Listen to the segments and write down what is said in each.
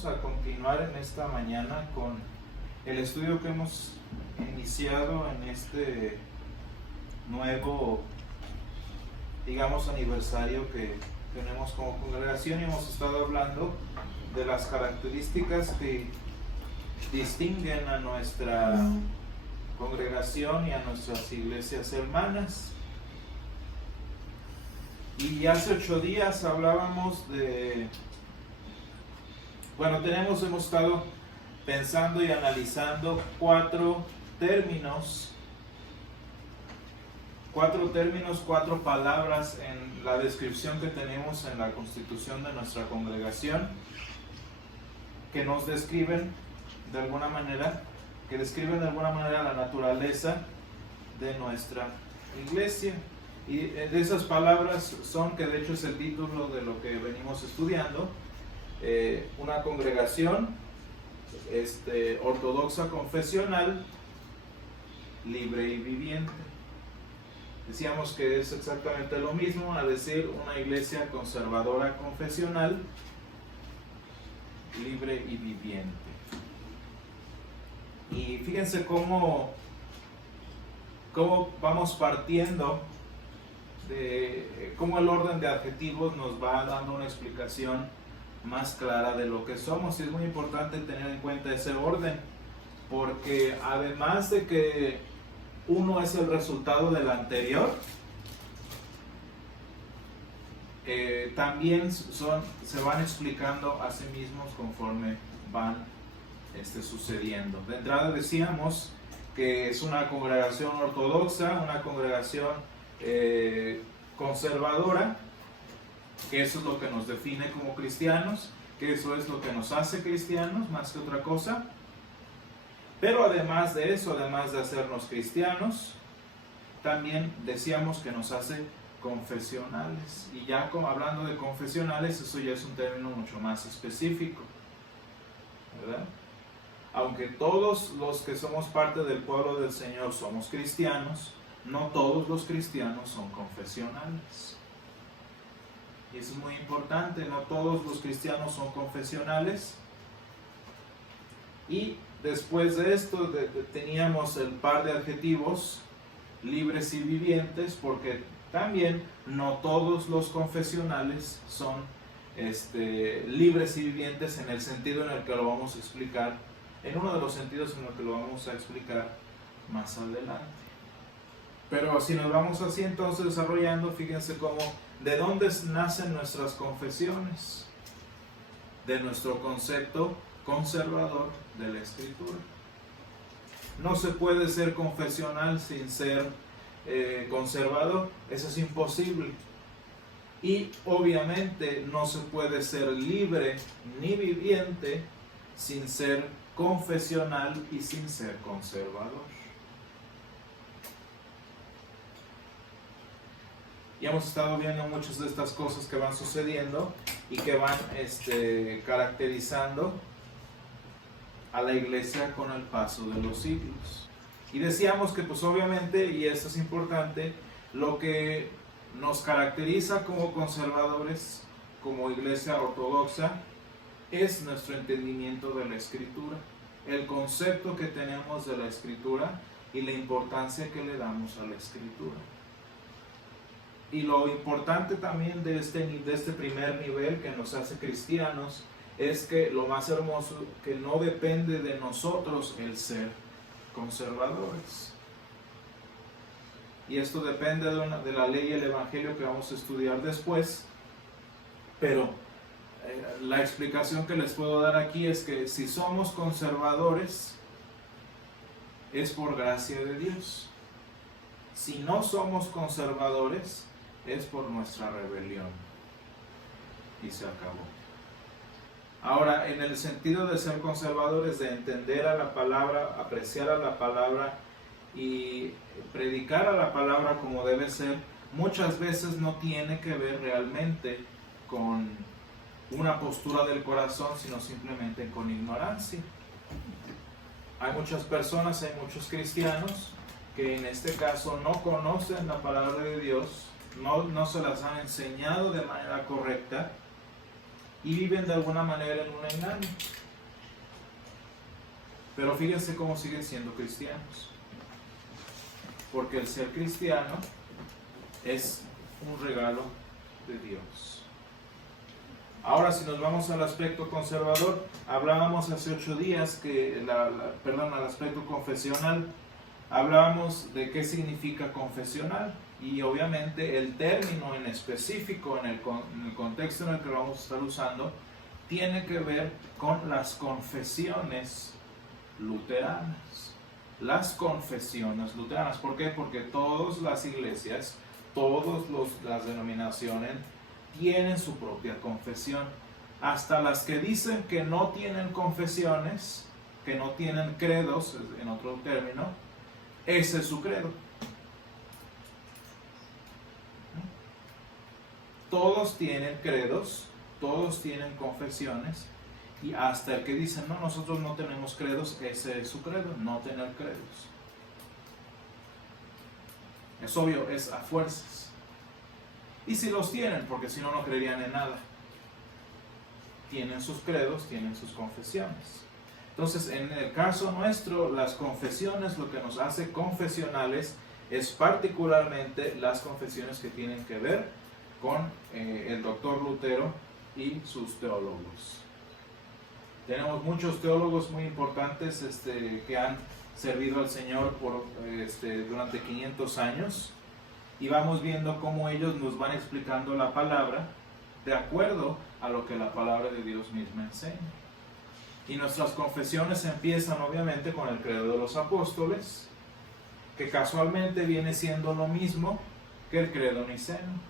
vamos a continuar en esta mañana con el estudio que hemos iniciado en este nuevo, digamos, aniversario que tenemos como congregación, y hemos estado hablando de las características que distinguen a nuestra congregación y a nuestras iglesias hermanas. Y hace 8 días hablábamos de, hemos estado pensando y analizando 4 términos, 4 palabras en la descripción que tenemos en la constitución de nuestra congregación, que nos describen de alguna manera, la naturaleza de nuestra iglesia. Y de esas palabras son, que de hecho es el título de lo que venimos estudiando, una congregación ortodoxa confesional, libre y viviente. Decíamos que es exactamente lo mismo a decir una iglesia conservadora confesional, libre y viviente. Y fíjense cómo vamos partiendo de cómo el orden de adjetivos nos va dando una explicación más clara de lo que somos. Y es muy importante tener en cuenta ese orden, porque además de que uno es el resultado del anterior, también se van explicando a sí mismos conforme van sucediendo. De entrada decíamos que es una congregación ortodoxa, una congregación conservadora, que eso es lo que nos define como cristianos, que eso es lo que nos hace cristianos más que otra cosa. Pero además de eso, además de hacernos cristianos, también decíamos que nos hace confesionales. Y ya hablando de confesionales, eso ya es un término mucho más específico, ¿verdad? Aunque todos los que somos parte del pueblo del Señor somos cristianos, no todos los cristianos son confesionales. Y eso es muy importante, no todos los cristianos son confesionales. Y después de esto teníamos el par de adjetivos, libres y vivientes, porque también no todos los confesionales son libres y vivientes en el sentido en el que lo vamos a explicar, en uno de los sentidos en el que lo vamos a explicar más adelante. Pero si nos vamos así entonces desarrollando, fíjense cómo, ¿de dónde nacen nuestras confesiones? De nuestro concepto conservador de la Escritura. No se puede ser confesional sin ser conservador, eso es imposible. Y obviamente no se puede ser libre ni viviente sin ser confesional y sin ser conservador. Y hemos estado viendo muchas de estas cosas que van sucediendo y que van caracterizando a la iglesia con el paso de los siglos. Y decíamos que pues obviamente, y esto es importante, lo que nos caracteriza como conservadores, como iglesia ortodoxa, es nuestro entendimiento de la Escritura, el concepto que tenemos de la Escritura y la importancia que le damos a la Escritura. Y lo importante también de este primer nivel que nos hace cristianos es que lo más hermoso, que no depende de nosotros el ser conservadores. Y esto depende de la ley y el evangelio que vamos a estudiar después. Pero la explicación que les puedo dar aquí es que si somos conservadores es por gracia de Dios. Si no somos conservadores es por nuestra rebelión. Y se acabó. Ahora, en el sentido de ser conservadores, de entender a la palabra, apreciar a la palabra y predicar a la palabra como debe ser, muchas veces no tiene que ver realmente con una postura del corazón, sino simplemente con ignorancia. Hay muchas personas, hay muchos cristianos que en este caso no conocen la palabra de Dios, no se las han enseñado de manera correcta, y viven de alguna manera en un engaño. Pero fíjense cómo siguen siendo cristianos. Porque el ser cristiano es un regalo de Dios. Ahora, si nos vamos al aspecto conservador, hablábamos hace 8 días que, al aspecto confesional, hablábamos de qué significa confesional. Y obviamente el término en específico, en el contexto en el que lo vamos a estar usando, tiene que ver con las confesiones luteranas. Las confesiones luteranas. ¿Por qué? Porque todas las iglesias, todas las denominaciones tienen su propia confesión. Hasta las que dicen que no tienen confesiones, que no tienen credos, en otro término, ese es su credo. Todos tienen credos, todos tienen confesiones, y hasta el que dice, no, nosotros no tenemos credos, ese es su credo, no tener credos. Es obvio, es a fuerzas. Y si los tienen, porque si no, no creerían en nada. Tienen sus credos, tienen sus confesiones. Entonces, en el caso nuestro, las confesiones, lo que nos hace confesionales, es particularmente las confesiones que tienen que ver con el doctor Lutero y sus teólogos. Tenemos muchos teólogos muy importantes que han servido al Señor durante 500 años, y vamos viendo cómo ellos nos van explicando la palabra de acuerdo a lo que la palabra de Dios misma enseña. Y nuestras confesiones empiezan obviamente con el credo de los apóstoles, que casualmente viene siendo lo mismo que el credo niceno.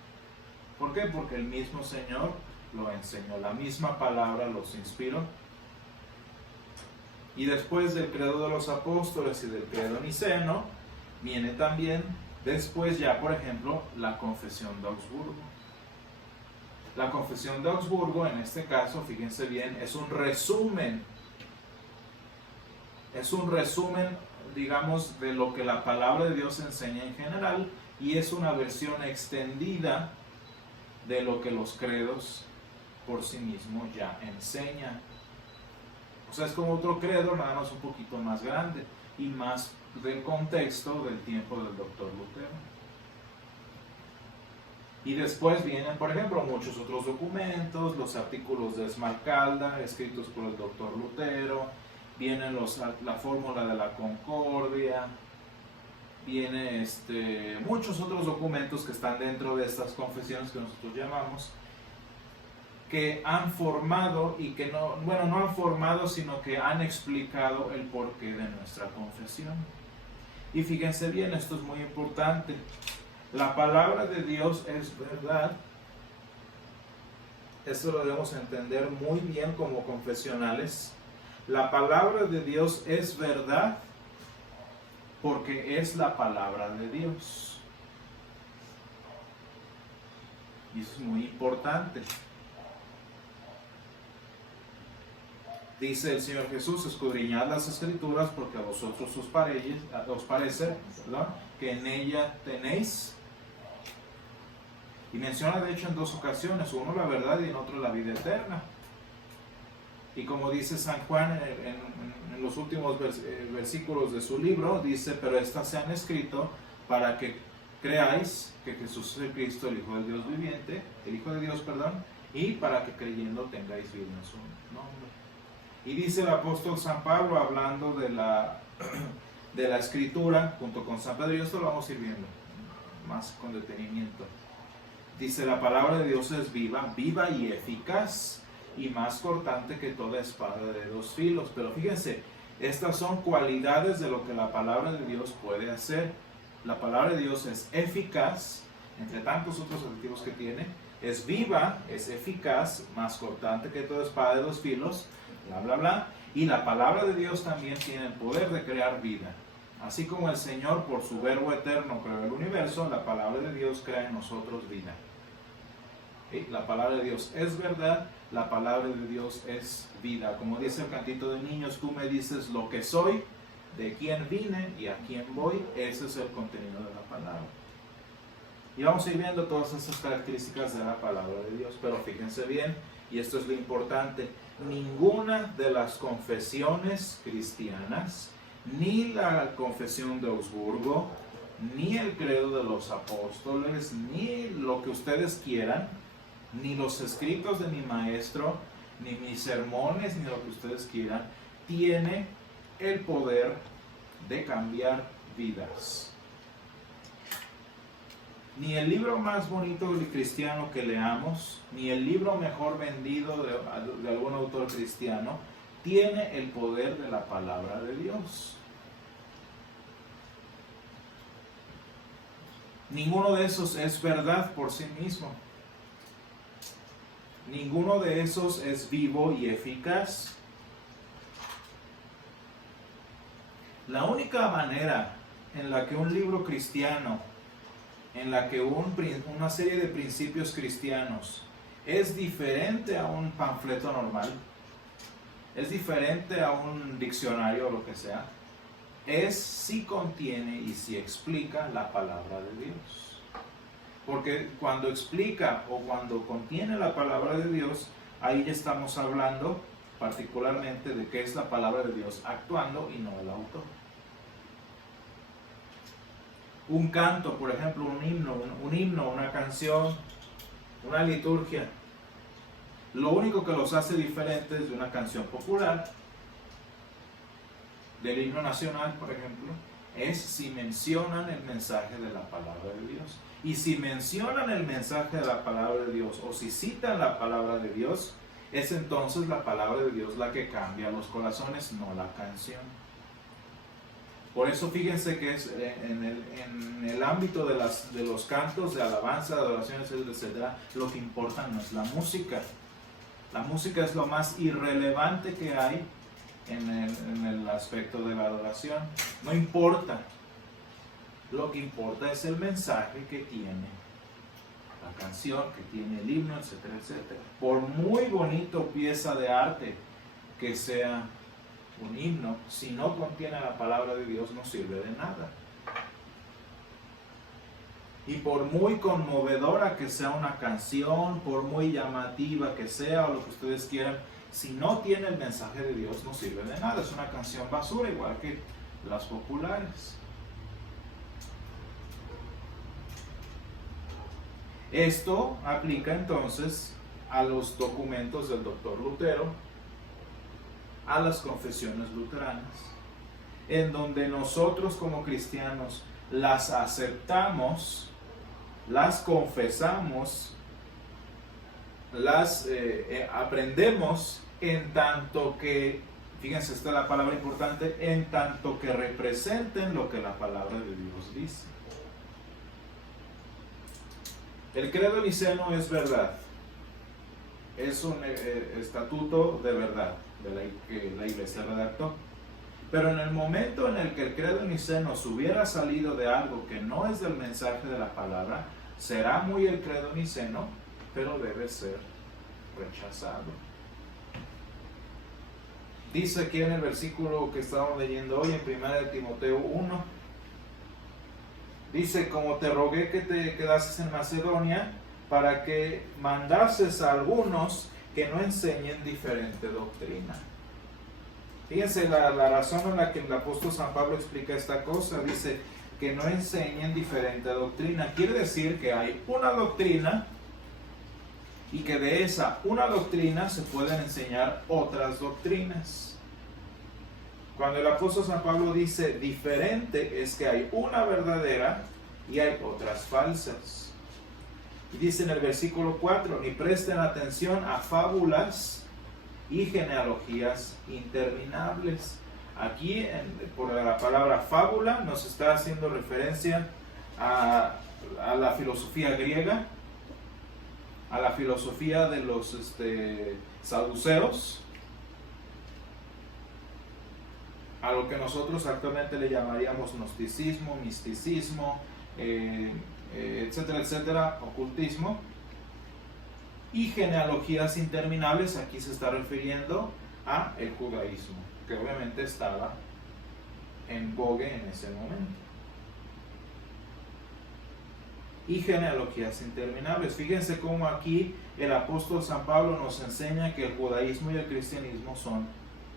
¿Por qué? Porque el mismo Señor lo enseñó, la misma palabra los inspiró. Y después del credo de los apóstoles y del credo niceno, viene también después ya, por ejemplo, la confesión de Augsburgo. La confesión de Augsburgo, en este caso, fíjense bien, es un resumen, digamos, de lo que la palabra de Dios enseña en general, y es una versión extendida de lo que los credos por sí mismos ya enseñan. O sea, es como otro credo, nada más un poquito más grande y más del contexto del tiempo del doctor Lutero. Y después vienen, por ejemplo, muchos otros documentos, los artículos de Smalcalda, escritos por el doctor Lutero, vienen la fórmula de la concordia, viene muchos otros documentos que están dentro de estas confesiones que nosotros llamamos, que han formado y que no han formado, sino que han explicado el porqué de nuestra confesión. Y fíjense bien, esto es muy importante. La palabra de Dios es verdad. Esto lo debemos entender muy bien como confesionales. La palabra de Dios es verdad porque es la palabra de Dios. Y eso es muy importante. Dice el Señor Jesús, escudriñad las Escrituras porque a vosotros os parece que en ella tenéis. Y menciona de hecho en 2 ocasiones, uno la verdad y en otro la vida eterna. Y como dice San Juan en los últimos versículos de su libro, dice, pero estas se han escrito para que creáis que Jesús es el Cristo, el Hijo de Dios viviente, el Hijo de Dios, y para que creyendo tengáis vida en su nombre. Y dice el apóstol San Pablo, hablando de la Escritura, junto con San Pedro, y esto lo vamos a ir viendo más con detenimiento. Dice, la palabra de Dios es viva y eficaz, y más cortante que toda espada de 2 filos. Pero fíjense, estas son cualidades de lo que la palabra de Dios puede hacer. La palabra de Dios es eficaz, entre tantos otros adjetivos que tiene, es viva, es eficaz, más cortante que toda espada de 2 filos, bla, bla, bla. Y la palabra de Dios también tiene el poder de crear vida. Así como el Señor, por su verbo eterno, creó el universo, la palabra de Dios crea en nosotros vida. ¿Sí? La palabra de Dios es verdad, la palabra de Dios es vida. Como dice el cantito de niños, tú me dices lo que soy, de quién vine y a quién voy. Ese es el contenido de la palabra. Y vamos a ir viendo todas esas características de la palabra de Dios. Pero fíjense bien, y esto es lo importante, ninguna de las confesiones cristianas, ni la confesión de Augsburgo, ni el credo de los apóstoles, ni lo que ustedes quieran, ni los escritos de mi maestro, ni mis sermones, ni lo que ustedes quieran, tiene el poder de cambiar vidas. Ni el libro más bonito cristiano que leamos, ni el libro mejor vendido de algún autor cristiano, tiene el poder de la palabra de Dios. Ninguno de esos es verdad por sí mismo. Ninguno de esos es vivo y eficaz. La única manera en la que un libro cristiano, en la que una serie de principios cristianos es diferente a un panfleto normal, es diferente a un diccionario o lo que sea, es si contiene y si explica la palabra de Dios. Porque cuando explica o cuando contiene la palabra de Dios, ahí ya estamos hablando particularmente de qué es la palabra de Dios actuando y no el autor. Un canto, por ejemplo, un himno, una canción, una liturgia, lo único que los hace diferentes de una canción popular, del himno nacional, por ejemplo, es si mencionan el mensaje de la palabra de Dios. Y si mencionan el mensaje de la palabra de Dios o si citan la palabra de Dios, es entonces la palabra de Dios la que cambia los corazones, no la canción. Por eso fíjense que es en el ámbito de los cantos, de alabanza, de adoraciones, etc., lo que importa no es la música. La música es lo más irrelevante que hay en el aspecto de la adoración. No importa. Lo que importa es el mensaje que tiene la canción, que tiene el himno, etcétera, etcétera. Por muy bonito pieza de arte que sea un himno, si no contiene la palabra de Dios, no sirve de nada. Y por muy conmovedora que sea una canción, por muy llamativa que sea o lo que ustedes quieran, si no tiene el mensaje de Dios, no sirve de nada. Es una canción basura, igual que las populares. Esto aplica entonces a los documentos del Dr. Lutero, a las confesiones luteranas, en donde nosotros como cristianos las aceptamos, las confesamos, las aprendemos en tanto que, fíjense, esta es la palabra importante, en tanto que representen lo que la palabra de Dios dice. El credo niceno es verdad, es un estatuto de verdad que la iglesia redactó. Pero en el momento en el que el credo niceno hubiera salido de algo que no es del mensaje de la palabra, será muy el credo niceno, pero debe ser rechazado. Dice aquí en el versículo que estamos leyendo hoy, en 1 Timoteo 1, dice: como te rogué que te quedases en Macedonia, para que mandases a algunos que no enseñen diferente doctrina. Fíjense la razón en la que el apóstol San Pablo explica esta cosa. Dice que no enseñen diferente doctrina. Quiere decir que hay una doctrina y que de esa una doctrina se pueden enseñar otras doctrinas. Cuando el apóstol San Pablo dice diferente, es que hay una verdadera y hay otras falsas. Y dice en el versículo 4, ni presten atención a fábulas y genealogías interminables. Aquí, por la palabra fábula, nos está haciendo referencia a la filosofía griega, a la filosofía de los saduceos, a lo que nosotros actualmente le llamaríamos gnosticismo, misticismo, etcétera, etcétera, ocultismo. Y genealogías interminables, aquí se está refiriendo a el judaísmo, que obviamente estaba en vogue en ese momento. y genealogías interminables. Fíjense cómo aquí el apóstol San Pablo nos enseña que el judaísmo y el cristianismo son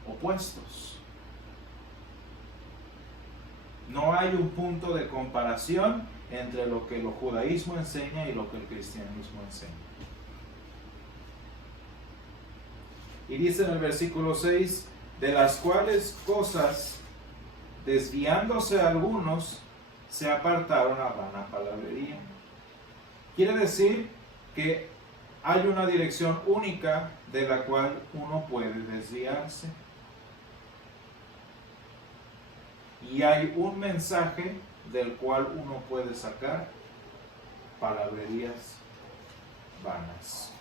opuestos. No hay un punto de comparación entre lo que el judaísmo enseña y lo que el cristianismo enseña. Y dice en el versículo 6, de las cuales cosas, desviándose algunos, se apartaron a vana palabrería. Quiere decir que hay una dirección única de la cual uno puede desviarse. Y hay un mensaje del cual uno puede sacar palabrerías vanas.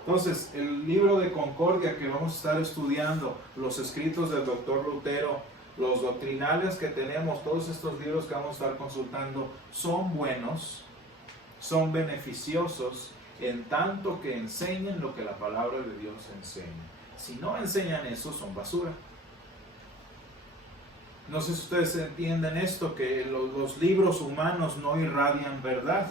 Entonces, el libro de Concordia que vamos a estar estudiando, los escritos del doctor Lutero, los doctrinales que tenemos, todos estos libros que vamos a estar consultando, son buenos, son beneficiosos, en tanto que enseñen lo que la palabra de Dios enseña. Si no enseñan eso, son basura. No sé si ustedes entienden esto, que los libros humanos no irradian verdad.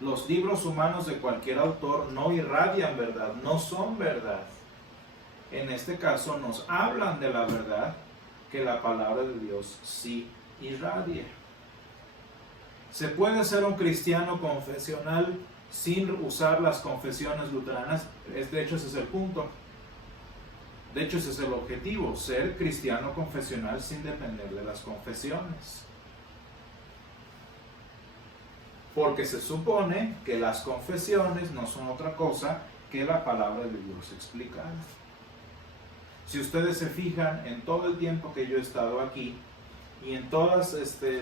Los libros humanos de cualquier autor no irradian verdad, no son verdad. En este caso nos hablan de la verdad que la palabra de Dios sí irradia. ¿Se puede ser un cristiano confesional sin usar las confesiones luteranas? De hecho, ese es el punto. De hecho, ese es el objetivo, ser cristiano confesional sin depender de las confesiones. Porque se supone que las confesiones no son otra cosa que la palabra de Dios explicada. Si ustedes se fijan, en todo el tiempo que yo he estado aquí, y en todas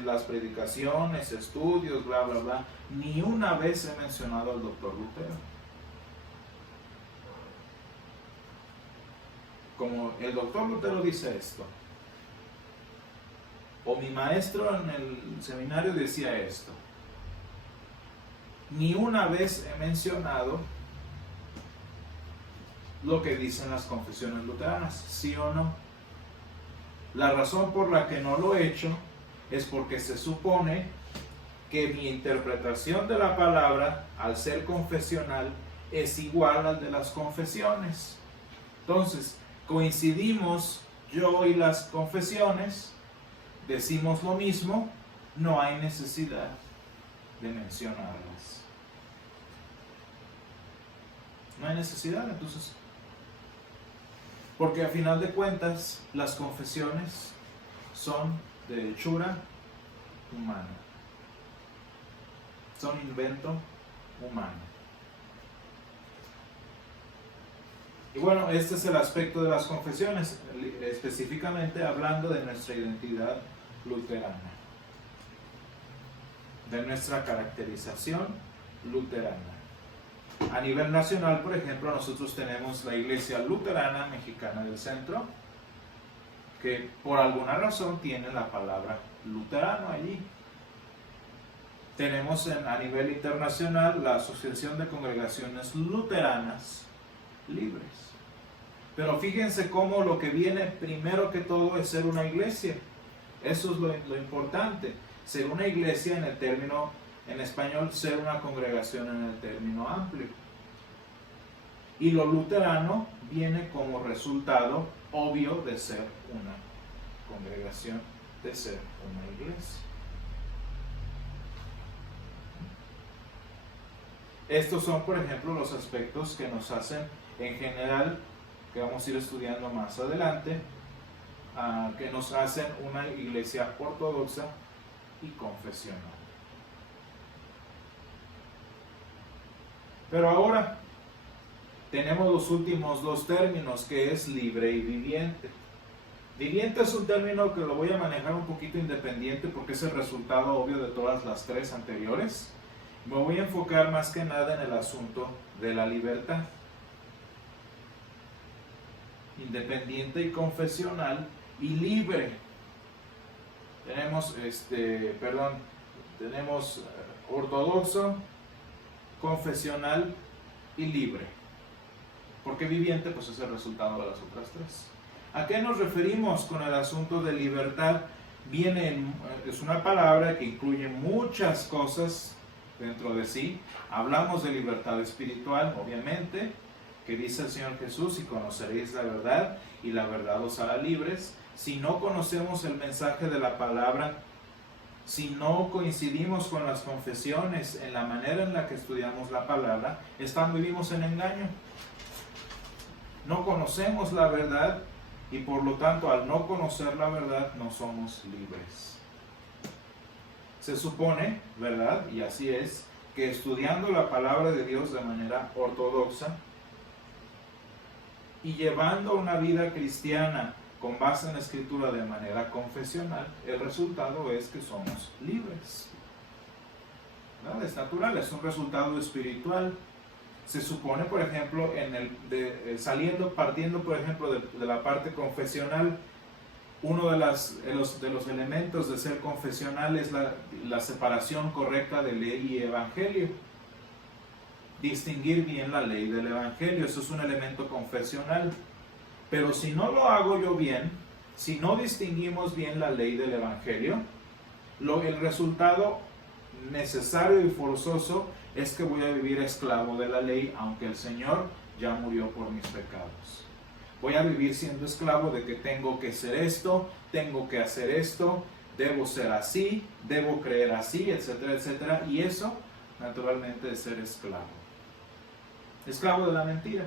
las predicaciones, estudios, bla, bla, bla, ni una vez he mencionado al doctor Lutero. Como el doctor Lutero dice esto, o mi maestro en el seminario decía esto, ni una vez he mencionado lo que dicen las confesiones luteranas, ¿sí o no? La razón por la que no lo he hecho es porque se supone que mi interpretación de la palabra, al ser confesional, es igual al de las confesiones. Entonces, coincidimos yo y las confesiones, decimos lo mismo, no hay necesidad de mencionarlas. No hay necesidad, entonces, porque a final de cuentas las confesiones son de hechura humana, son invento humano. Y bueno, este es el aspecto de las confesiones, específicamente hablando de nuestra identidad luterana, de nuestra caracterización luterana. A nivel nacional, por ejemplo, nosotros tenemos la Iglesia Luterana Mexicana del Centro, que por alguna razón tiene la palabra luterano allí. Tenemos a nivel internacional la Asociación de Congregaciones Luteranas Libres. Pero fíjense cómo lo que viene primero que todo es ser una iglesia. Eso es lo importante. Ser una iglesia en el término, en español, ser una congregación en el término amplio. Y lo luterano viene como resultado obvio de ser una congregación, de ser una iglesia. Estos son, por ejemplo, los aspectos que nos hacen en general, que vamos a ir estudiando más adelante, que nos hacen una iglesia ortodoxa y confesional. Pero ahora tenemos los últimos dos términos, que es libre y viviente. Viviente es un término que lo voy a manejar un poquito independiente porque es el resultado obvio de todas las tres anteriores. Me voy a enfocar más que nada en el asunto de la libertad. Independiente y confesional y libre. Tenemos ortodoxo, confesional y libre. Porque viviente pues es el resultado de las otras tres. ¿A qué nos referimos con el asunto de libertad? es una palabra que incluye muchas cosas dentro de sí. Hablamos de libertad espiritual, obviamente, que dice el Señor Jesús: y conoceréis la verdad, y la verdad os hará libres. Si no conocemos el mensaje de la palabra, si no coincidimos con las confesiones en la manera en la que estudiamos la palabra, vivimos en engaño. No conocemos la verdad y por lo tanto, al no conocer la verdad, no somos libres. Se supone, ¿verdad? Y así es, que estudiando la palabra de Dios de manera ortodoxa y llevando una vida cristiana con base en la Escritura de manera confesional, el resultado es que somos libres. ¿No? Es natural, es un resultado espiritual. Se supone, por ejemplo, partiendo, por ejemplo, de la parte confesional, uno de los elementos de ser confesional es la separación correcta de ley y evangelio. Distinguir bien la ley del evangelio, eso es un elemento confesional. Pero si no lo hago yo bien, si no distinguimos bien la ley del evangelio, el resultado necesario y forzoso es que voy a vivir esclavo de la ley, aunque el Señor ya murió por mis pecados. Voy a vivir siendo esclavo de que tengo que ser esto, tengo que hacer esto, debo ser así, debo creer así, etcétera, etcétera. Y eso, naturalmente, es ser esclavo. Esclavo de la mentira.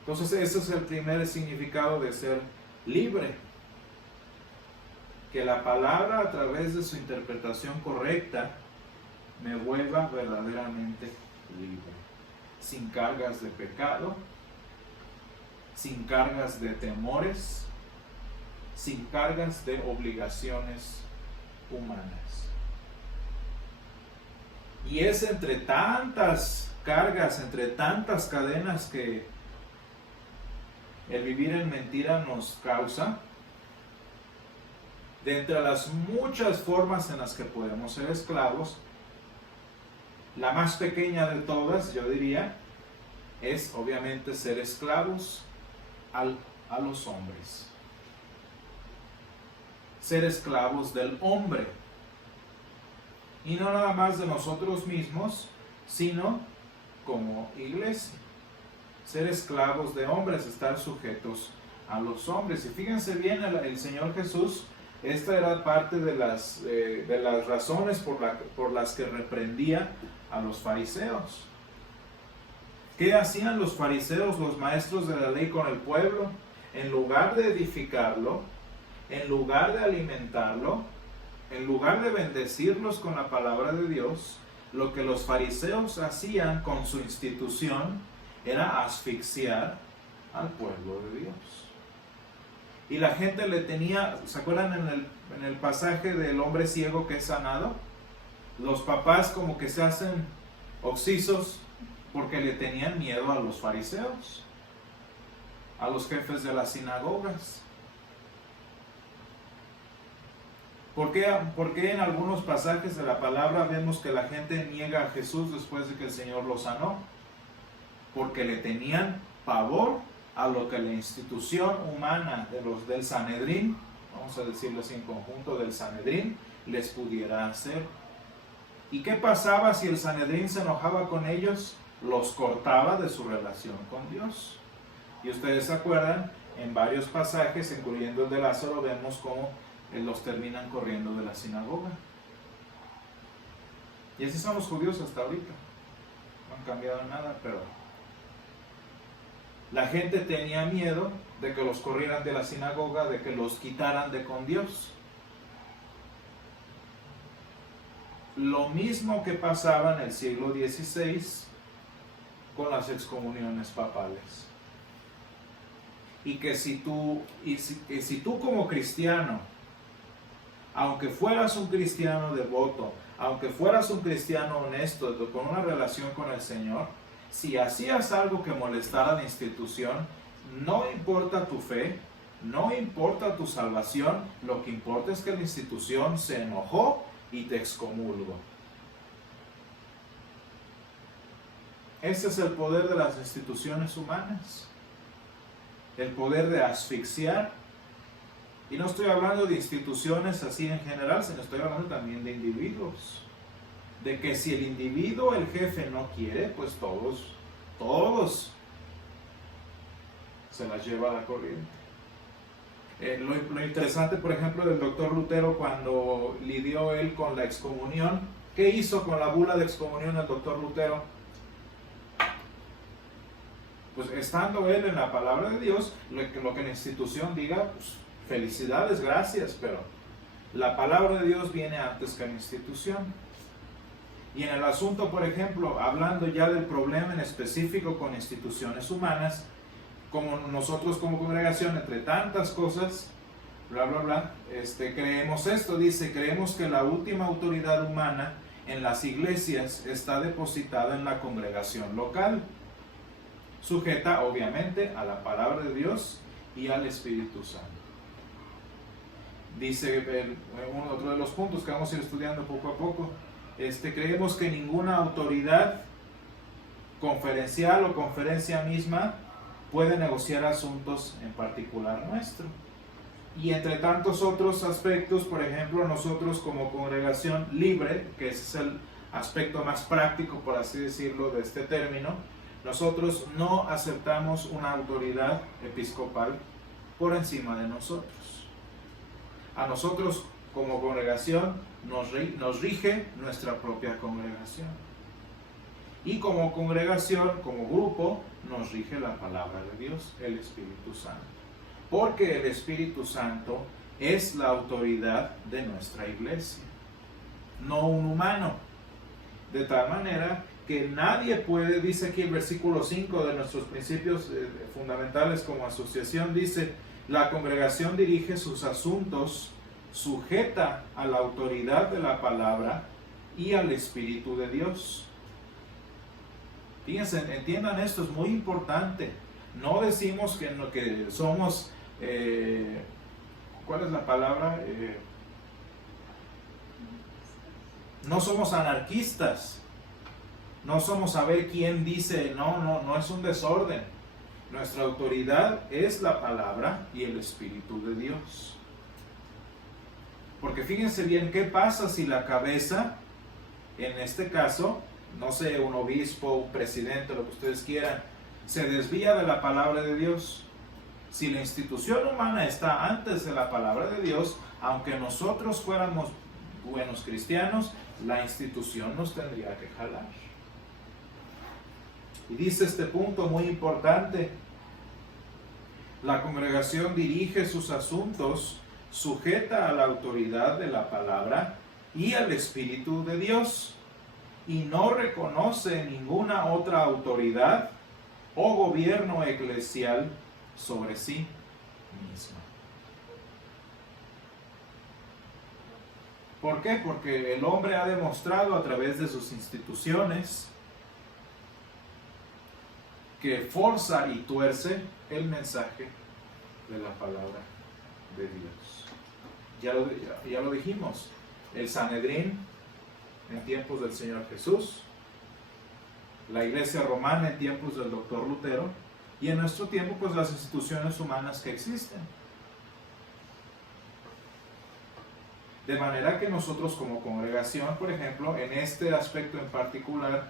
Entonces, ese es el primer significado de ser libre. Que la palabra, a través de su interpretación correcta, me vuelva verdaderamente libre. Sin cargas de pecado, sin cargas de temores, sin cargas de obligaciones humanas. Y es entre tantas cargas, entre tantas cadenas que el vivir en mentira nos causa, de entre las muchas formas en las que podemos ser esclavos, la más pequeña de todas, yo diría, es obviamente ser esclavos a los hombres. Ser esclavos del hombre. Y no nada más de nosotros mismos, sino como iglesia. Ser esclavos de hombres, estar sujetos a los hombres. Y fíjense bien, el Señor Jesús, esta era parte de las razones por las que reprendía a los fariseos. ¿Qué hacían los fariseos, los maestros de la ley, con el pueblo? En lugar de edificarlo, en lugar de alimentarlo, en lugar de bendecirlos con la palabra de Dios, lo que los fariseos hacían con su institución era asfixiar al pueblo de Dios. Y la gente le tenía, ¿se acuerdan en el pasaje del hombre ciego que es sanado? Los papás como que se hacen oxisos porque le tenían miedo a los fariseos, a los jefes de las sinagogas. ¿Por qué en algunos pasajes de la palabra vemos que la gente niega a Jesús después de que el Señor lo sanó? Porque le tenían pavor a lo que la institución humana del Sanedrín, vamos a decirlo así en conjunto, del Sanedrín, les pudiera hacer. ¿Y qué pasaba si el Sanedrín se enojaba con ellos? Los cortaba de su relación con Dios. Y ustedes se acuerdan, en varios pasajes, incluyendo el de Lázaro, vemos cómo los terminan corriendo de la sinagoga. Y así son los judíos hasta ahorita. No han cambiado nada, pero la gente tenía miedo de que los corrieran de la sinagoga, de que los quitaran de con Dios. Lo mismo que pasaba en el siglo XVI con las excomuniones papales. Y que si tú como cristiano, aunque fueras un cristiano devoto, aunque fueras un cristiano honesto, con una relación con el Señor, si hacías algo que molestara a la institución, no importa tu fe, no importa tu salvación, lo que importa es que la institución se enojó y te excomulgó. Ese es el poder de las instituciones humanas. el poder de asfixiar. Y no estoy hablando de instituciones así en general, sino estoy hablando también de individuos. De que si el individuo, el jefe, no quiere, pues todos se las lleva a la corriente. Lo interesante, por ejemplo, del doctor Lutero cuando lidió él con la excomunión, ¿qué hizo con la bula de excomunión el doctor Lutero? Pues estando él en la palabra de Dios, lo que la institución diga, pues felicidades, gracias, pero la palabra de Dios viene antes que la institución. Y en el asunto, por ejemplo, hablando ya del problema en específico con instituciones humanas, como nosotros como congregación, entre tantas cosas, creemos esto, dice, creemos que la última autoridad humana en las iglesias está depositada en la congregación local, sujeta obviamente a la palabra de Dios y al Espíritu Santo. Dice otro de los puntos que vamos a ir estudiando poco a poco, creemos que ninguna autoridad conferencial o conferencia misma puede negociar asuntos en particular nuestro. Y entre tantos otros aspectos, por ejemplo, nosotros como congregación libre, que ese es el aspecto más práctico, por así decirlo, de este término, nosotros no aceptamos una autoridad episcopal por encima de nosotros. A nosotros como congregación nos rige nuestra propia congregación. Y como congregación, como grupo, nos rige la palabra de Dios, el Espíritu Santo. Porque el Espíritu Santo es la autoridad de nuestra iglesia, no un humano. De tal manera que nadie puede, dice aquí el versículo 5 de nuestros principios fundamentales como asociación, dice, la congregación dirige sus asuntos sujeta a la autoridad de la palabra y al Espíritu de Dios. Fíjense, entiendan esto, es muy importante. No decimos que somos, ¿cuál es la palabra? No somos anarquistas. No somos a ver quién dice, no es un desorden. Nuestra autoridad es la palabra y el Espíritu de Dios. Porque fíjense bien, ¿qué pasa si la cabeza, en este caso, no sé, un obispo, un presidente, lo que ustedes quieran, se desvía de la palabra de Dios? Si la institución humana está antes de la palabra de Dios, aunque nosotros fuéramos buenos cristianos, la institución nos tendría que jalar. Y dice este punto muy importante: la congregación dirige sus asuntos sujeta a la autoridad de la palabra y al Espíritu de Dios, y no reconoce ninguna otra autoridad o gobierno eclesial sobre sí misma. ¿Por qué? Porque el hombre ha demostrado a través de sus instituciones que forza y tuerce el mensaje de la palabra de Dios. Ya lo dijimos, el Sanedrín en tiempos del Señor Jesús, la iglesia romana en tiempos del doctor Lutero, y en nuestro tiempo pues las instituciones humanas que existen. De manera que nosotros como congregación, por ejemplo, en este aspecto en particular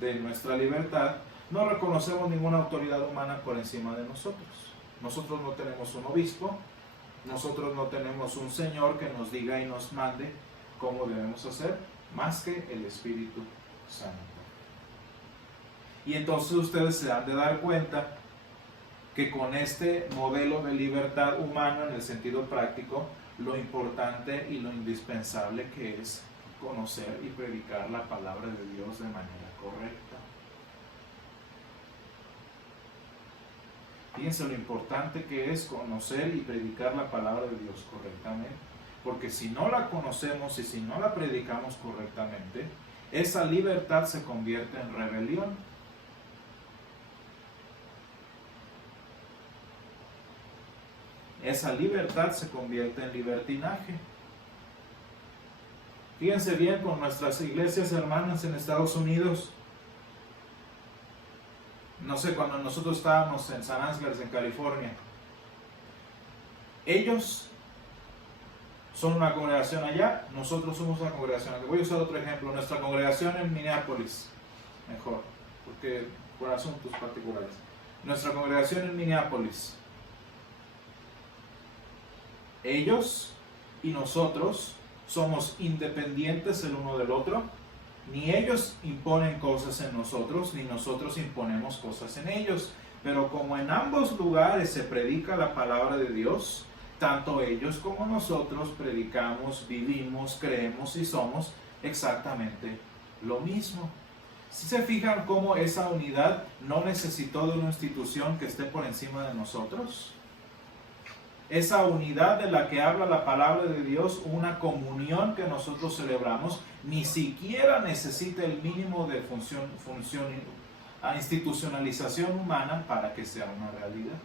de nuestra libertad, no reconocemos ninguna autoridad humana por encima de nosotros. Nosotros no tenemos un obispo, nosotros no tenemos un señor que nos diga y nos mande cómo debemos hacer, más que el Espíritu Santo. Y entonces ustedes se han de dar cuenta que con este modelo de libertad humana en el sentido práctico, lo importante y lo indispensable que es conocer y predicar la palabra de Dios de manera correcta. Fíjense lo importante que es conocer y predicar la palabra de Dios correctamente, porque si no la conocemos y si no la predicamos correctamente, esa libertad se convierte en rebelión. Esa libertad se convierte en libertinaje. Fíjense bien con nuestras iglesias hermanas en Estados Unidos. No sé, cuando nosotros estábamos en San Ángeles, en California, Ellos son una congregación allá, nosotros somos una congregación aquí. Voy a usar otro ejemplo, nuestra congregación en Minneapolis, mejor, porque por asuntos particulares. Nuestra congregación en Minneapolis, ellos y nosotros somos independientes el uno del otro. Ni ellos imponen cosas en nosotros, ni nosotros imponemos cosas en ellos. Pero como en ambos lugares se predica la palabra de Dios, tanto ellos como nosotros predicamos, vivimos, creemos y somos exactamente lo mismo. Si se fijan cómo esa unidad no necesitó de una institución que esté por encima de nosotros. Esa unidad de la que habla la palabra de Dios, una comunión que nosotros celebramos, ni siquiera necesita el mínimo de institucionalización humana para que sea una realidad.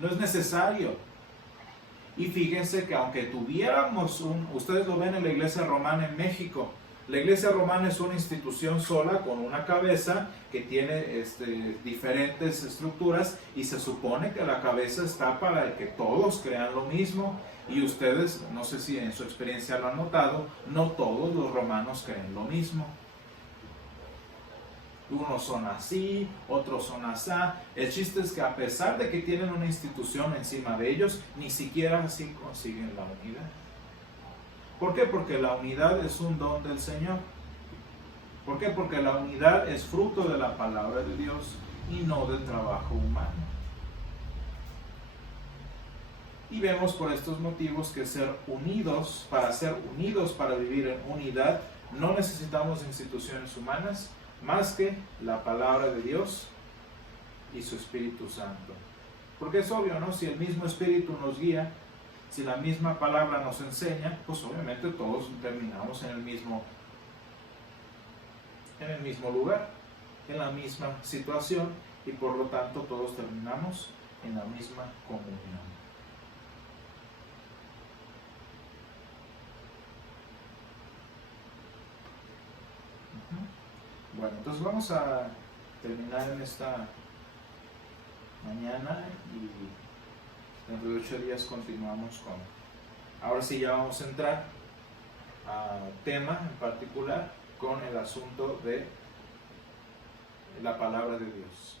No es necesario. Y fíjense que aunque tuviéramos ustedes lo ven en la Iglesia Romana en México, la Iglesia Romana es una institución sola con una cabeza que tiene diferentes estructuras y se supone que la cabeza está para que todos crean lo mismo. Y ustedes, no sé si en su experiencia lo han notado, no todos los romanos creen lo mismo. Unos son así, otros son asá. El chiste es que a pesar de que tienen una institución encima de ellos, ni siquiera así consiguen la unidad. ¿Por qué? Porque la unidad es un don del Señor. ¿Por qué? Porque la unidad es fruto de la palabra de Dios y no del trabajo humano. Y vemos por estos motivos que ser unidos para vivir en unidad, no necesitamos instituciones humanas más que la palabra de Dios y su Espíritu Santo. Porque es obvio, ¿no? Si el mismo Espíritu nos guía, si la misma palabra nos enseña, pues obviamente todos terminamos en el mismo lugar, en la misma situación, y por lo tanto todos terminamos en la misma comunión. Bueno, entonces vamos a terminar en esta mañana y dentro de 8 días continuamos con... Ahora sí ya vamos a entrar a tema en particular con el asunto de la palabra de Dios.